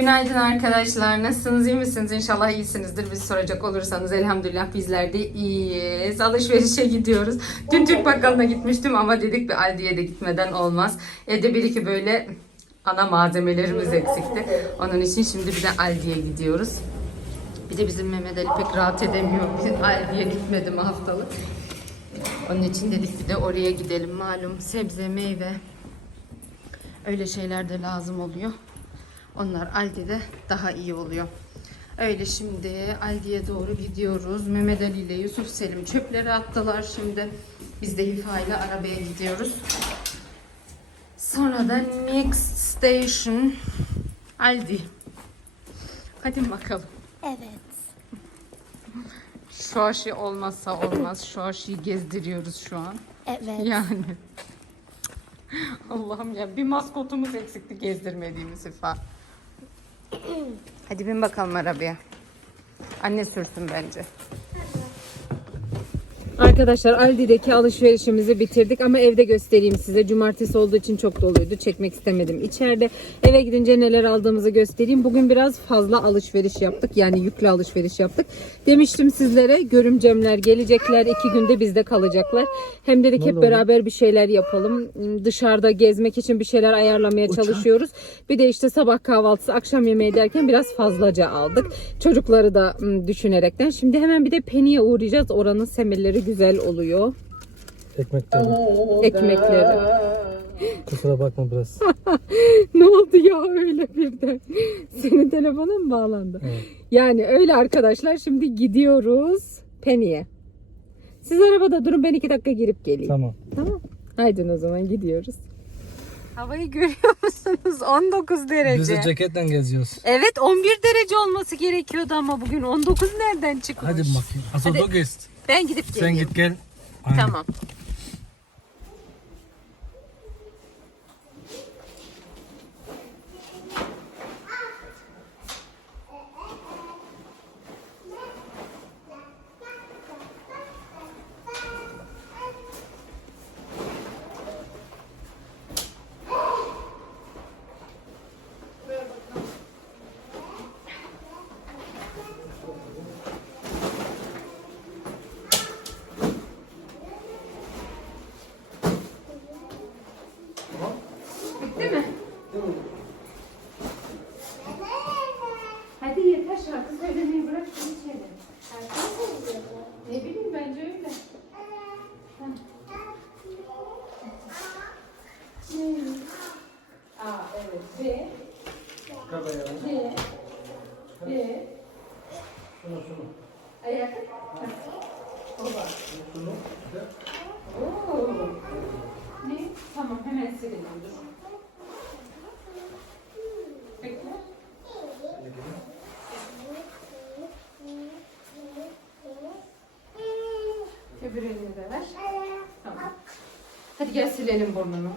Günaydın arkadaşlar. Nasılsınız? iyi misiniz? İnşallah iyisinizdir. Bizi soracak olursanız elhamdülillah bizler de iyiyiz. Alışverişe gidiyoruz. Dün Türk bakkalına gitmiştim ama dedik bir Aldi'ye de gitmeden olmaz. Evde bir iki böyle ana malzemelerimiz eksikti. Onun için şimdi bir de Aldi'ye gidiyoruz. Bir de bizim Mehmet Ali pek rahat edemiyor. Aldi'ye gitmedim haftalık. Onun için dedik bir de oraya gidelim. Malum sebze, meyve öyle şeyler de lazım oluyor. Onlar Aldi'de daha iyi oluyor. Öyle şimdi Aldi'ye doğru gidiyoruz. Mehmet Ali ile Yusuf Selim çöpleri attılar şimdi. Biz de Hifa ile arabaya gidiyoruz. Sonra da Next Station Aldi. Hadi bakalım. Evet. Aşı olmazsa olmaz. Aşıyı gezdiriyoruz şu an. Evet. Yani. Allah'ım ya bir maskotumuz eksikti gezdirmediğimiz ifa. Hadi bin bakalım arabaya. Anne sürsün bence. Arkadaşlar Aldi'deki alışverişimizi bitirdik ama evde göstereyim size. Cumartesi olduğu için çok doluydu. Çekmek istemedim. İçeride eve gidince neler aldığımızı göstereyim. Bugün biraz fazla alışveriş yaptık. Yani yüklü alışveriş yaptık. Demiştim sizlere görümcemler gelecekler. iki günde bizde kalacaklar. Hem dedik hep beraber bir şeyler yapalım. Dışarıda gezmek için bir şeyler ayarlamaya çalışıyoruz. Bir de işte sabah kahvaltısı, akşam yemeği derken biraz fazlaca aldık. Çocukları da düşünerekten. Şimdi hemen bir de Penny'e uğrayacağız. Oranın semirleri güzel oluyor. Ekmekleri. Ekmekleri. Kusura bakma biraz. ne oldu ya öyle birden? Senin telefona mı bağlandı? Evet. Yani öyle arkadaşlar. Şimdi gidiyoruz Penny'e. Siz arabada durun ben iki dakika girip geleyim. Tamam. Tamam. Haydi o zaman gidiyoruz. Havayı görüyor musunuz? 19 derece. Biz de ceketle geziyoruz. Evet 11 derece olması gerekiyordu ama bugün 19 nereden çıkmış? Hadi bakayım. Asıl Hadi. Ben gidip Sen geleyim. git gel. Aynen. Tamam. Hemen dur. Bekle. Öbür de ver. Tamam. Hadi gel silelim burnunu.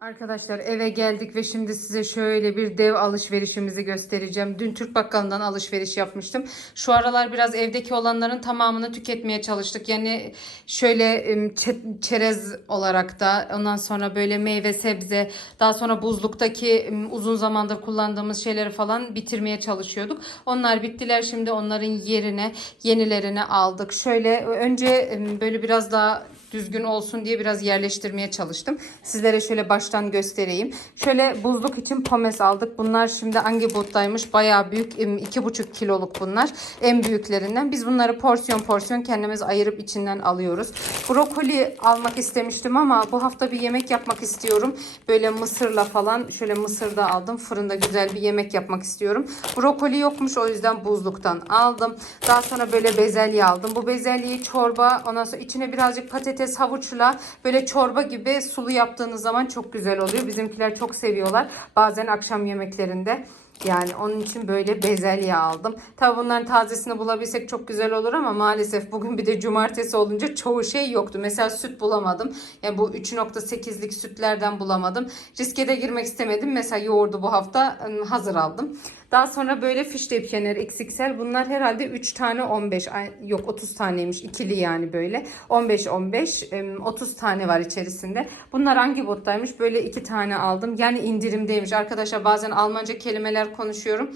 Arkadaşlar eve geldik ve şimdi size şöyle bir dev alışverişimizi göstereceğim. Dün Türk bakkalından alışveriş yapmıştım. Şu aralar biraz evdeki olanların tamamını tüketmeye çalıştık. Yani şöyle çerez olarak da ondan sonra böyle meyve sebze daha sonra buzluktaki uzun zamandır kullandığımız şeyleri falan bitirmeye çalışıyorduk. Onlar bittiler şimdi onların yerine yenilerini aldık. Şöyle önce böyle biraz daha düzgün olsun diye biraz yerleştirmeye çalıştım. Sizlere şöyle baştan göstereyim. Şöyle buzluk için pomes aldık. Bunlar şimdi hangi bottaymış? Bayağı büyük. em, iki buçuk kiloluk bunlar. En büyüklerinden. Biz bunları porsiyon porsiyon kendimiz ayırıp içinden alıyoruz. Brokoli almak istemiştim ama bu hafta bir yemek yapmak istiyorum. Böyle mısırla falan. Şöyle mısır da aldım. Fırında güzel bir yemek yapmak istiyorum. Brokoli yokmuş o yüzden buzluktan aldım. Daha sonra böyle bezelye aldım. Bu bezelyeyi çorba ondan sonra içine birazcık patates havuçla böyle çorba gibi sulu yaptığınız zaman çok güzel oluyor. Bizimkiler çok seviyorlar. Bazen akşam yemeklerinde Yani onun için böyle bezelye aldım. Tabi bunların tazesini bulabilsek çok güzel olur ama maalesef bugün bir de cumartesi olunca çoğu şey yoktu. Mesela süt bulamadım. Yani bu 3.8'lik sütlerden bulamadım. Riske de girmek istemedim. Mesela yoğurdu bu hafta ım, hazır aldım. Daha sonra böyle fiş depjener XXL. Bunlar herhalde 3 tane 15. Ay, yok 30 taneymiş. ikili yani böyle. 15 15 ım, 30 tane var içerisinde. Bunlar hangi bottaymış? Böyle 2 tane aldım. Yani indirimdeymiş. Arkadaşlar bazen Almanca kelimeler konuşuyorum.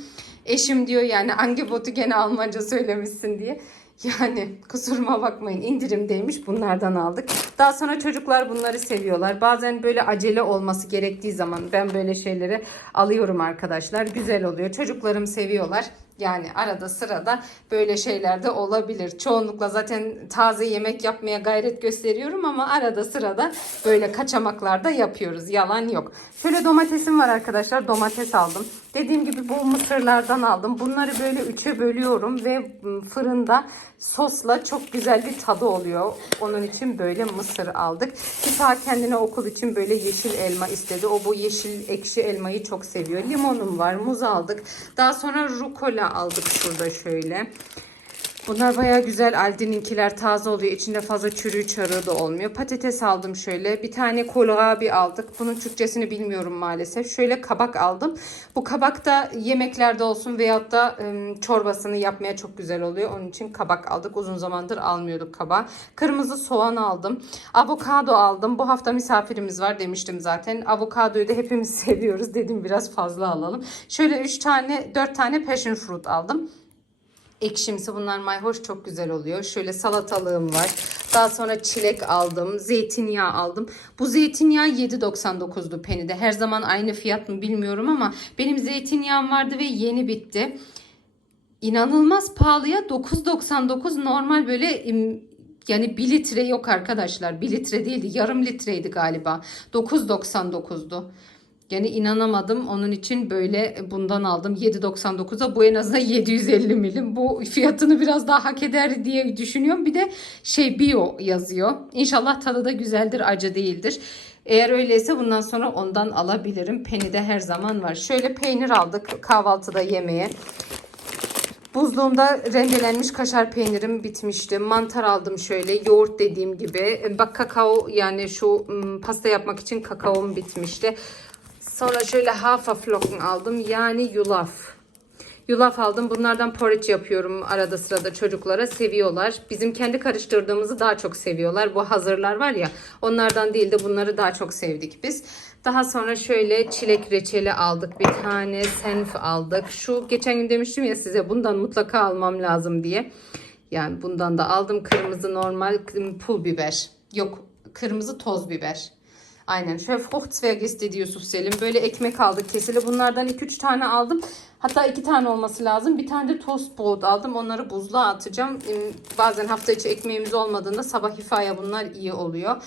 Eşim diyor yani hangi botu gene Almanca söylemişsin diye. Yani kusuruma bakmayın indirimdeymiş bunlardan aldık. Daha sonra çocuklar bunları seviyorlar. Bazen böyle acele olması gerektiği zaman ben böyle şeyleri alıyorum arkadaşlar. Güzel oluyor. Çocuklarım seviyorlar. Yani arada sırada böyle şeyler de olabilir. Çoğunlukla zaten taze yemek yapmaya gayret gösteriyorum ama arada sırada böyle kaçamaklar da yapıyoruz. Yalan yok. Şöyle domatesim var arkadaşlar. Domates aldım. Dediğim gibi bu mısırlardan aldım. Bunları böyle üçe bölüyorum ve fırında sosla çok güzel bir tadı oluyor. Onun için böyle mısır aldık. Şifa kendine okul için böyle yeşil elma istedi. O bu yeşil ekşi elmayı çok seviyor. Limonum var. Muz aldık. Daha sonra rukola aldık şurada şöyle. Bunlar baya güzel. Aldi'ninkiler taze oluyor. İçinde fazla çürüğü çarığı da olmuyor. Patates aldım şöyle. Bir tane kohlrabi aldık. Bunun Türkçesini bilmiyorum maalesef. Şöyle kabak aldım. Bu kabak da yemeklerde olsun veyahut da ım, çorbasını yapmaya çok güzel oluyor. Onun için kabak aldık. Uzun zamandır almıyorduk kabağı. Kırmızı soğan aldım. Avokado aldım. Bu hafta misafirimiz var demiştim zaten. Avokadoyu da hepimiz seviyoruz. Dedim biraz fazla alalım. Şöyle 3 tane 4 tane passion fruit aldım ekşimsi bunlar mayhoş çok güzel oluyor. Şöyle salatalığım var. Daha sonra çilek aldım. Zeytinyağı aldım. Bu zeytinyağı 7.99'du penide. Her zaman aynı fiyat mı bilmiyorum ama benim zeytinyağım vardı ve yeni bitti. İnanılmaz pahalıya 9.99 normal böyle yani 1 litre yok arkadaşlar. 1 litre değildi. Yarım litreydi galiba. 9.99'du. Yani inanamadım. Onun için böyle bundan aldım. 7.99'a bu en azından 750 milim. Bu fiyatını biraz daha hak eder diye düşünüyorum. Bir de şey bio yazıyor. İnşallah tadı da güzeldir, acı değildir. Eğer öyleyse bundan sonra ondan alabilirim. Penide her zaman var. Şöyle peynir aldık kahvaltıda yemeye. Buzluğumda rendelenmiş kaşar peynirim bitmişti. Mantar aldım şöyle. Yoğurt dediğim gibi. Bak kakao yani şu pasta yapmak için kakaom bitmişti. Sonra şöyle haferflocken aldım. Yani yulaf. Yulaf aldım. Bunlardan porridge yapıyorum arada sırada çocuklara. Seviyorlar. Bizim kendi karıştırdığımızı daha çok seviyorlar. Bu hazırlar var ya onlardan değil de bunları daha çok sevdik biz. Daha sonra şöyle çilek reçeli aldık. Bir tane senf aldık. Şu geçen gün demiştim ya size bundan mutlaka almam lazım diye. Yani bundan da aldım. Kırmızı normal pul biber. Yok kırmızı toz biber. Aynen. Şöyle Fruchtzwerg istedi Yusuf Selim. Böyle ekmek aldık kesili. Bunlardan 2-3 tane aldım. Hatta 2 tane olması lazım. Bir tane de tost brot aldım. Onları buzluğa atacağım. Ee, Bazen hafta içi ekmeğimiz olmadığında sabah hifaya bunlar iyi oluyor.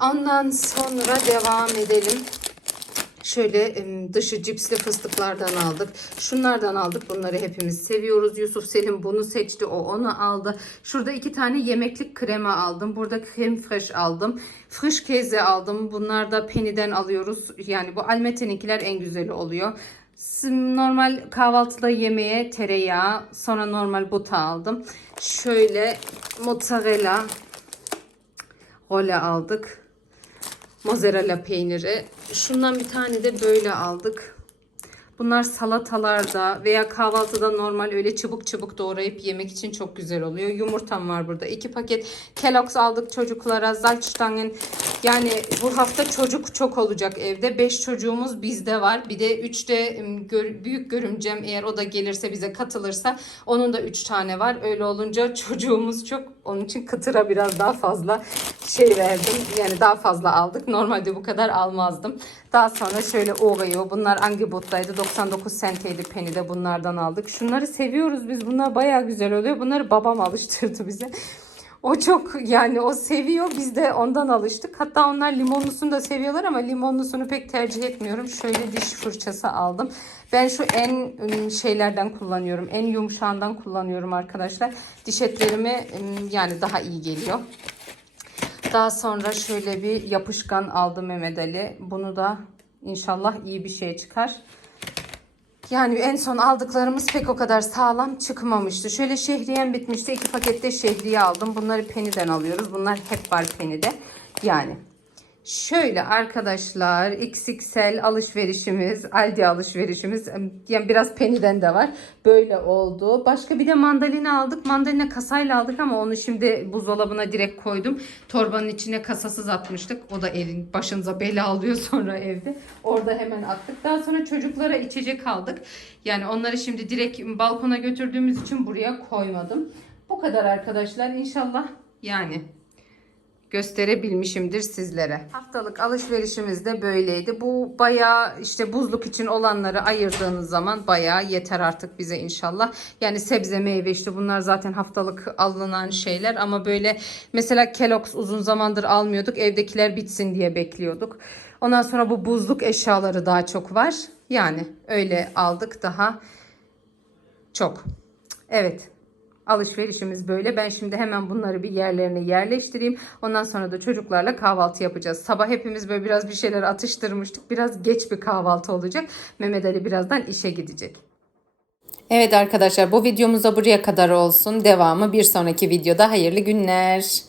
Ondan sonra devam edelim. Şöyle dışı cipsli fıstıklardan aldık. Şunlardan aldık. Bunları hepimiz seviyoruz. Yusuf Selim bunu seçti. O onu aldı. Şurada iki tane yemeklik krema aldım. Burada krem fresh aldım. Friş keze aldım. Bunlar da peniden alıyoruz. Yani bu Almete'ninkiler en güzeli oluyor. Normal kahvaltıda yemeğe tereyağı, sonra normal buta aldım. Şöyle mozzarella role aldık. Mozzarella peyniri. Şundan bir tane de böyle aldık. Bunlar salatalarda veya kahvaltıda normal öyle çabuk çabuk doğrayıp yemek için çok güzel oluyor. Yumurtam var burada. iki paket Kellogg's aldık çocuklara. Salzstangen yani bu hafta çocuk çok olacak evde. 5 çocuğumuz bizde var. Bir de 3 de em, gör- büyük görümcem eğer o da gelirse bize katılırsa onun da 3 tane var. Öyle olunca çocuğumuz çok. Onun için kıtıra biraz daha fazla şey verdim. Yani daha fazla aldık. Normalde bu kadar almazdım. Daha sonra şöyle Oreo. Bunlar Angibot'taydı. 99 centeydi penide bunlardan aldık. Şunları seviyoruz biz. Bunlar bayağı güzel oluyor. Bunları babam alıştırdı bize. O çok yani o seviyor. Biz de ondan alıştık. Hatta onlar limonlusunu da seviyorlar ama limonlusunu pek tercih etmiyorum. Şöyle diş fırçası aldım. Ben şu en ım, şeylerden kullanıyorum. En yumuşağından kullanıyorum arkadaşlar. Diş etlerime ım, yani daha iyi geliyor. Daha sonra şöyle bir yapışkan aldım Mehmet Ali. Bunu da inşallah iyi bir şey çıkar. Yani en son aldıklarımız pek o kadar sağlam çıkmamıştı. Şöyle şehriyem bitmişti. iki pakette şehriye aldım. Bunları Penny'den alıyoruz. Bunlar hep var Penny'de. Yani Şöyle arkadaşlar XXL alışverişimiz, Aldi alışverişimiz yani biraz Penny'den de var. Böyle oldu. Başka bir de mandalina aldık. Mandalina kasayla aldık ama onu şimdi buzdolabına direkt koydum. Torbanın içine kasasız atmıştık. O da elin başınıza bela alıyor sonra evde. Orada hemen attık. Daha sonra çocuklara içecek aldık. Yani onları şimdi direkt balkona götürdüğümüz için buraya koymadım. Bu kadar arkadaşlar. İnşallah yani gösterebilmişimdir sizlere. Haftalık alışverişimiz de böyleydi. Bu bayağı işte buzluk için olanları ayırdığınız zaman bayağı yeter artık bize inşallah. Yani sebze meyve işte bunlar zaten haftalık alınan şeyler ama böyle mesela Kellogg's uzun zamandır almıyorduk. Evdekiler bitsin diye bekliyorduk. Ondan sonra bu buzluk eşyaları daha çok var. Yani öyle aldık daha çok. Evet. Alışverişimiz böyle. Ben şimdi hemen bunları bir yerlerine yerleştireyim. Ondan sonra da çocuklarla kahvaltı yapacağız. Sabah hepimiz böyle biraz bir şeyler atıştırmıştık. Biraz geç bir kahvaltı olacak. Mehmet Ali birazdan işe gidecek. Evet arkadaşlar bu videomuz da buraya kadar olsun. Devamı bir sonraki videoda hayırlı günler.